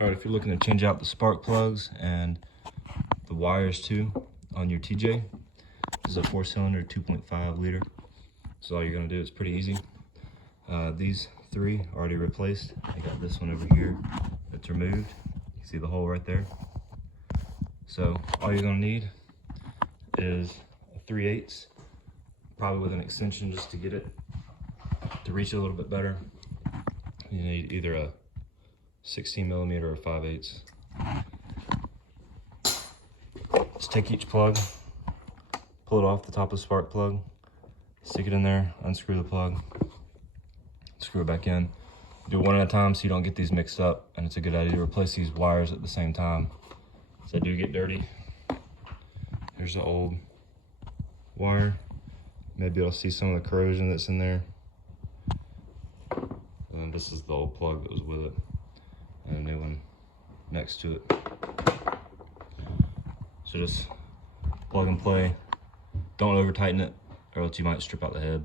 All right, if you're looking to change out the spark plugs and the wires too on your TJ, this is a 4-cylinder 2.5 liter. So all you're gonna do is pretty easy. These 3 are already replaced. I got this one over here that's removed. You see the hole right there. So all you're gonna need is a 3/8, probably with an extension just to get it to reach a little bit better. You need either a 16mm or a 5/8. Just take each plug, pull it off the top of the spark plug, stick it in there, unscrew the plug, screw it back in. Do one at a time so you don't get these mixed up, and it's a good idea to replace these wires at the same time, so they do get dirty. Here's the old wire. Maybe you'll see some of the corrosion that's in there. And then this is the old plug that was with it, and a new one next to it. So just plug and play. Don't over tighten it, or else you might strip out the head.